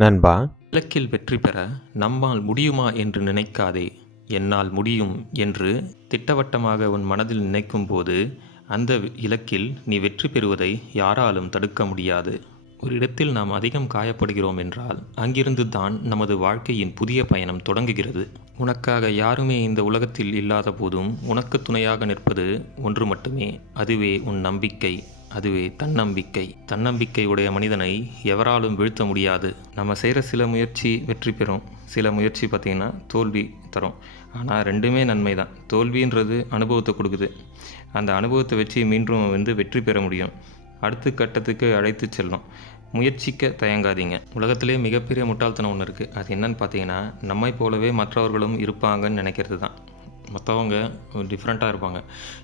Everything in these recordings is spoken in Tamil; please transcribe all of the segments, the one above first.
நண்பா. இலக்கில் வெற்றி பெற நம்மால் முடியுமா என்று நினைக்காதே. என்னால் முடியும் என்று திட்டவட்டமாக உன் மனதில் நினைக்கும் போது அந்த இலக்கில் நீ வெற்றி பெறுவதை யாராலும் தடுக்க முடியாது. ஒரு இடத்தில் நாம் அதிகம் காயப்படுகிறோம் என்றால் அங்கிருந்து தான் நமது வாழ்க்கையின் புதிய பயணம் தொடங்குகிறது. உனக்காக யாருமே இந்த உலகத்தில் இல்லாத போதும் உனக்கு துணையாக நிற்பது ஒன்று மட்டுமே. அதுவே உன் நம்பிக்கை. அதுவே தன்னம்பிக்கை. தன்னம்பிக்கை உடைய மனிதனை எவராலும் வீழ்த்த முடியாது. நம்ம செய்கிற சில முயற்சி வெற்றி பெறும். சில முயற்சி பார்த்திங்கன்னா தோல்வி தரும். ஆனால் ரெண்டுமே நன்மை தான் தோல்வின்றது அனுபவத்தை கொடுக்குது. அந்த அனுபவத்தை வச்சு மீண்டும் வந்து வெற்றி பெற முடியும். அடுத்த கட்டத்துக்கு அழைத்து செல்லும். முயற்சிக்க தயங்காதீங்க. உலகத்திலே மிகப்பெரிய முட்டாள்தனம் ஒன்று இருக்குது அது என்னன்னு பார்த்தீங்கன்னா நம்மை போலவே மற்றவர்களும் இருப்பாங்கன்னு நினைக்கிறது தான் மற்றவங்க டிஃப்ரெண்ட்டாக இருப்பாங்க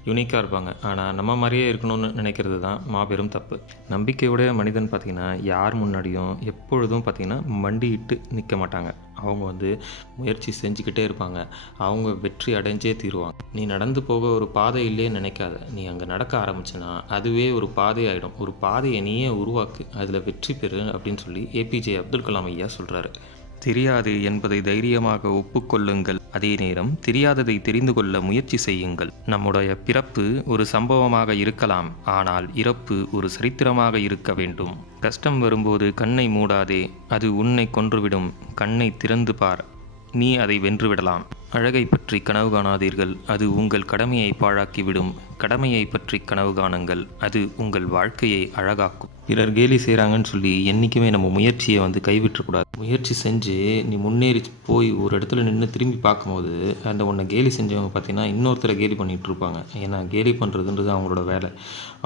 யூனிக்காக இருப்பாங்க. ஆனால் நம்ம மாதிரியே இருக்கணும்னு நினைக்கிறது தான் மாபெரும் தப்பு. நம்பிக்கையுடைய மனிதன் பார்த்திங்கன்னா யார் முன்னாடியும் எப்பொழுதும் பார்த்திங்கன்னா மண்டியிட்டு நிற்க மாட்டாங்க. அவங்க வந்து முயற்சி செஞ்சுக்கிட்டே இருப்பாங்க. அவங்க வெற்றி அடைஞ்சே தீருவாங்க. நீ நடந்து போக ஒரு பாதை இல்லையே நினைக்காத. நீ அங்கே நடக்க ஆரம்பிச்சுன்னா அதுவே ஒரு பாதை ஆகிடும் ஒரு பாதையை நீயே உருவாக்கு. அதில் வெற்றி பெறு அப்படின்னு சொல்லி ஏபிஜே அப்துல் கலாம் ஐயா சொல்கிறாரு தெரியாது என்பதை தைரியமாக ஒப்புக்கொள்ளுங்கள். அதே நேரம் தெரியாததை தெரிந்து கொள்ள முயற்சி செய்யுங்கள். நம்முடைய பிறப்பு ஒரு சம்பவமாக இருக்கலாம். ஆனால் இறப்பு ஒரு சரித்திரமாக இருக்க வேண்டும். கஷ்டம் வரும்போது கண்ணை மூடாதே. அது உன்னை கொன்றுவிடும். கண்ணை திறந்து பார். நீ அதை வென்றுவிடலாம். அழகை பற்றி கனவு காணாதீர்கள். அது உங்கள் கடமையை பாழாக்கிவிடும். கடமையை பற்றி கனவு காணுங்கள். அது உங்கள் வாழ்க்கையை அழகாக்கும். பிறர் கேலி செய்கிறாங்கன்னு சொல்லி என்றைக்குமே நம்ம முயற்சியை வந்து கைவிட்டுறக்கூடாது. முயற்சி செஞ்சு நீ முன்னேறி போய் ஒரு இடத்துல நின்று திரும்பி பார்க்கும்போது அந்த உன்னை கேலி செஞ்சவங்க பார்த்தீங்கன்னா இன்னொருத்தரை கேலி பண்ணிகிட்டு இருப்பாங்க. ஏன்னா கேலி பண்ணுறதுன்றது அவங்களோட வேலை.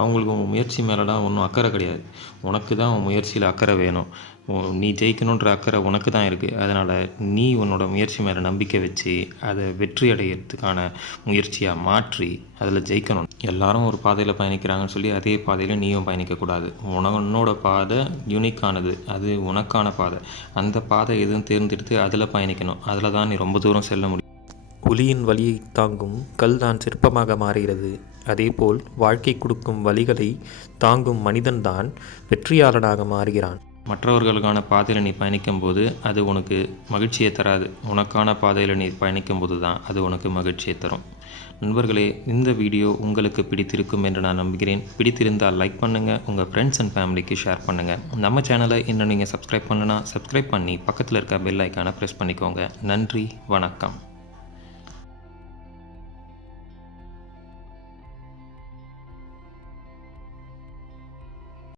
அவங்களுக்கு உங்கள் முயற்சி மேலெலாம் ஒன்றும் அக்கறை கிடையாது. உனக்கு தான் உன் முயற்சியில் அக்கறை வேணும். நீ ஜெயிக்கணுன்ற அக்கறை உனக்கு தான் இருக்குது அதனால் நீ உன்னோட முயற்சி மேலே நம்பிக்கை வச்சு அதை வெற்றி அடையிறதுக்கான முயற்சியாக மாற்றி அதில் ஜெயிக்கணும். எல்லாரும் ஒரு பாதையில் பயணிக்கிறாங்கன்னு சொல்லி அதே பாதையில் நீயும் பயணிக்கக்கூடாது. உனக்கு உன்னோட பாதை யூனிக்கானது அது உனக்கான பாதை. அந்த பாதை எதுவும் தேர்ந்தெடுத்து அதில் பயணிக்கணும். அதில் தான் நீ ரொம்ப தூரம் செல்ல முடியும். ஒளியின் வலியை தாங்கும் கல் தான் சிற்பமாக மாறுகிறது. அதேபோல் வாழ்க்கை கொடுக்கும் வழிகளை தாங்கும் மனிதன்தான் வெற்றியாளனாக மாறுகிறான். மற்றவர்களுக்கான பாதையில் நீ பயணிக்கும்போது அது உனக்கு மகிழ்ச்சியை தராது. உனக்கான பாதையில் நீ பயணிக்கும்போது தான் அது உனக்கு மகிழ்ச்சியை தரும். நண்பர்களே இந்த வீடியோ உங்களுக்கு பிடித்திருக்கும் என்று நான் நம்புகிறேன். பிடித்திருந்தால் லைக் பண்ணுங்கள் உங்கள் ஃப்ரெண்ட்ஸ் அண்ட் ஃபேமிலிக்கு ஷேர் பண்ணுங்கள் நம்ம சேனலை இன்னும் நீங்கள் சப்ஸ்கிரைப் பண்ணுன்னா சப்ஸ்கிரைப் பண்ணி பக்கத்தில் இருக்க பெல் ஐக்கானை ப்ரெஸ் பண்ணிக்கோங்க. நன்றி வணக்கம்.